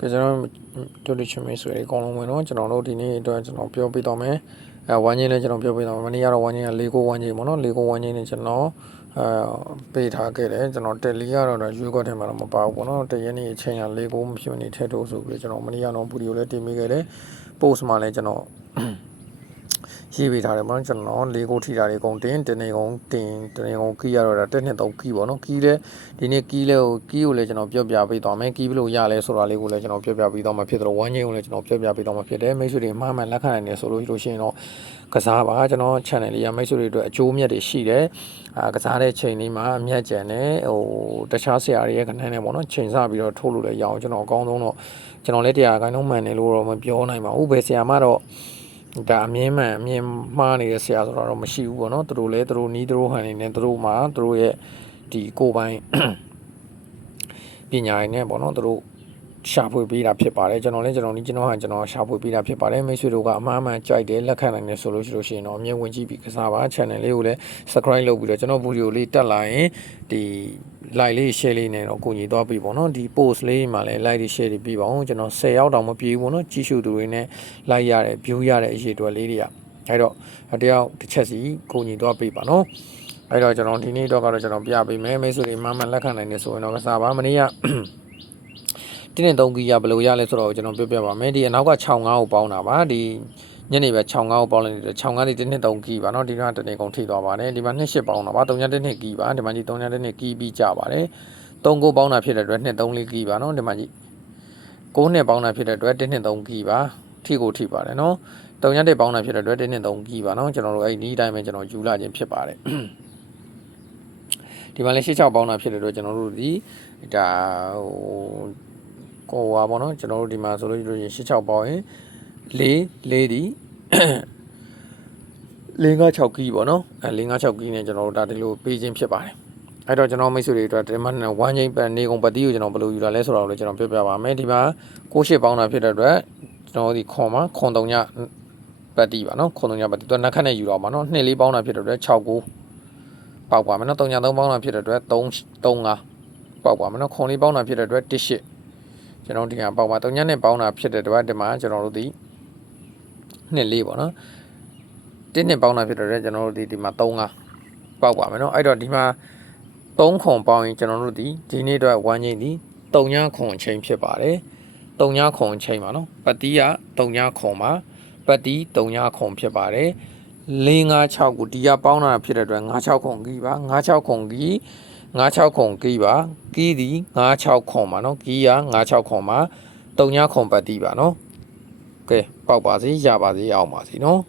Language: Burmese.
ကဲကျွန်တော်တို့ဒီချင်မေးဆိုရင်အကုန်လုံးဝင်တော့ကျွန်တော်တို့ဒီနေ့အတွက်ကျွန်တော်ပြောပြတော့မယ်အဲဝမ်းချင်းလည်းကျွန်တော်ပြောပြတော့မယ်မနေ့ကတော့ဝမ်းချင်းက၄ကိုဝမ်းချင်းပေါ့နော်၄ကိုဝမ်းချင်းနဲ့ကျွန်တော်အဲပေးထားခဲ့တယ်ကျွန်တော်တက်လီကတော့တော့ရွေးကောက်ထဲမှာတော့မပါဘူးပေါ့နော်တရက်နေ့အချိန်က၄ကိုမဖြစ်နေထဲတိုးဆိုပြီးကျွန်တော်မနေ့ကတော့ဗီဒီယိုလည်းတင်ပေးခဲ့တယ် post မှာလည်းကျွန်တော် ရေးပေးထားတယ်ပေါ့နော်ကျွန်တော်လေးကိုထိတာတွေအကုန်တင်တနေကုန်တင်တနေကုန်ကီးရတော့တာတစ်နှစ်သုံးကီးပေါ့နော်ကီးလဲဒီနေ့ကီးလဲကိုကီးကိုလည်းကျွန်တော်ပြောပြပေးသွားမယ်ကီးဘယ်လိုရလဲဆိုတာလေးကိုလည်းကျွန်တော်ပြောပြပေးသွားမှာဖြစ်တယ်ဝမ်းချင်းကိုလည်းကျွန်တော်ပြောပြပေးသွားမှာဖြစ်တယ်မိတ်ဆွေတွေမှားမှန်လက်ခံနိုင်တယ်ဆိုလို့ရှိလို့ရှိရင်တော့ကစားပါကျွန်တော် channel လေးရမိတ်ဆွေတွေအတွက်အကျိုးမြတ်တွေရှိတယ်အာကစားတဲ့ချိန်လေးမှာအမြတ်ကျန်တယ်ဟိုတခြားဆရာတွေရဲ့ခဏနဲ့ပေါ့နော်ချိန်ဆပြီးတော့ထိုးလို့လည်းရအောင်ကျွန်တော်အကောင်းဆုံးတော့ကျွန်တော်လည်းတရားခိုင်းလုံးမှန်တယ်လို့တော့မပြောနိုင်ပါဘူးဘယ်ဆရာမှတော့ ဒါအမြင်မှန်အမြင်မှားနေတဲ့ဆရာဆိုတော့မရှိဘူးပေါ့နော်သူတို့လည်းသူတို့နီးသူတို့ဟန်နေနေသူတို့မှာသူတို့ရဲ့ဒီကိုယ်ပိုင်ပညာရည်နဲ့ပေါ့နော်သူတို့ရှာဖွေပေးတာဖြစ်ပါတယ်ကျွန်တော်လည်းကျွန်တော်နီးကျွန်တော်ဟန်ကျွန်တော်ရှာဖွေပေးတာဖြစ်ပါတယ်မိတ်ဆွေတို့ကအမှားမှန်ကြိုက်တယ်လက်ခံနိုင်တယ်ဆိုလို့ရှိလို့ရှိရင်တော့အမြင်ဝင်ကြည့်ပြီးကစားပါ channel လေးကိုလည်း subscribe လုပ်ပြီးတော့ကျွန်တော်ဗီဒီယိုလေးတက်လာရင်ဒီ like လေး share လေးနဲ့တော့ကိုညီသွားပြီပေါ့နော်ဒီ post လေးမှာလည်း like တွေ share တွေပြီးပါအောင်ကျွန်တော်10ရောက်တောင်မပြေဘူးပေါ့နော်ကြီးစုသူတွေနဲ့ like ရတဲ့ view ရတဲ့အရေးအတွက်လေးတွေကအဲတော့တယောက်တစ်ချက်စီကိုညီသွားပြီပါနော်အဲ့တော့ကျွန်တော်ဒီနေ့တော့ကတော့ကျွန်တော်ပြပေးမယ်မိတ်ဆွေတွေမှမှန်လက်ခံနိုင်နေဆိုရင်တော့ကစားပါမနေ့ကတင်းနဲ့3ကီရဘယ်လိုရလဲဆိုတော့ကျွန်တော်ပြောပြပါမယ်ဒီအနောက်က65ကိုပေါင်းတာပါဒီ ညနေပဲ65ကိုပေါင်းလိုက်တယ်65ကနေတင်းနဲ့3ကီပါเนาะဒီကတနေ့ကုန်ထိသွားပါတယ်ဒီမှာ28ပေါင်းတာပါ3ညတင်းနဲ့ကီပါဒီမှာကြီး3ညတင်းနဲ့ကီပြီးကြပါတယ်3ကိုပေါင်းတာဖြစ်တဲ့အတွက်2 3လေးကီပါเนาะဒီမှာကြီး6နဲ့ပေါင်းတာဖြစ်တဲ့အတွက်1နဲ့3ကီပါထိကိုထိပါတယ်เนาะ3ညတက်ပေါင်းတာဖြစ်တဲ့အတွက်1နဲ့3ကီပါเนาะကျွန်တော်တို့အဲ့ဒီအတိုင်းပဲကျွန်တော်ယူလာခြင်းဖြစ်ပါတယ် ဒီမှာလည်း86ပေါင်းတာဖြစ်တဲ့အတွက်ကျွန်တော်တို့ဒီဒါဟိုကိုဟာပေါ့နော်ကျွန်တော်တို့ဒီမှာဆိုလို့ရှိရင်86ပေါင်းရင် 4 4ဒီ556ကီးပေါ့နော်အဲ556ကီးနဲ့ကျွန်တော်တို့ဒါဒီလိုပေးခြင်းဖြစ်ပါတယ်အဲ့တော့ကျွန်တော်မိတ်ဆွေတွေအတွက်ဒီမှာနဲ့1ချိန်ပတ်နေကုန်ပတ်တီးကိုကျွန်တော်ဘယ်လိုယူတာလဲဆိုတော့လည်းကျွန်တော်ပြောပြပါမယ်ဒီမှာ68ပေါင်းတာဖြစ်တဲ့အတွက်ကျွန်တော်ဒီခွန်မှာခွန်3ညပတ်တီးပါနော်ခွန်3ညပတ်တီးတော့နှစ်ခက်နဲ့ယူတော့ပါနော်2လေးပေါင်းတာဖြစ်တဲ့အတွက်69ပေါက်ပါမယ်နော်3ည3ပေါင်းတာဖြစ်တဲ့အတွက်3 3 5ပေါက်ပါမယ်နော်ခွန်လေးပေါင်းတာဖြစ်တဲ့အတွက်1 8ကျွန်တော်ဒီကပေါက်ပါ3ညနဲ့ပေါင်းတာဖြစ်တဲ့အတွက်ဒီမှာကျွန်တော်တို့ဒီ 2 4ပေါ့နော်တင်းနှစ်ပေါင်းတာဖြစ်တော့လေကျွန်တော်တို့ဒီဒီမှာ3 5ပေါက်ပါမယ်နော်အဲ့တော့ဒီမှာ3ခုံပေါင်းရင်ကျွန်တော်တို့ဒီဒီနေ့အတွက်1ချိန်ဒီ3ညခုံအချိန်ဖြစ်ပါတယ်3ညခုံအချိန်ပါနော်ပတိက3ညခုံပါပတိ3ညခုံဖြစ်ပါတယ်၄၅6ကိုဒီကပေါင်းတာဖြစ်တဲ့အတွက်5 6ခုံကြီးပါ5 6ခုံကြီး5 6ခုံကြီးပါကြီးဒီ5 6ခုံပါနော်ကြီးက5 6ခုံပါ3ညခုံပတိပါနော် ကဲပေါက်ပါစေရပါစေအောင်ပါစေနော်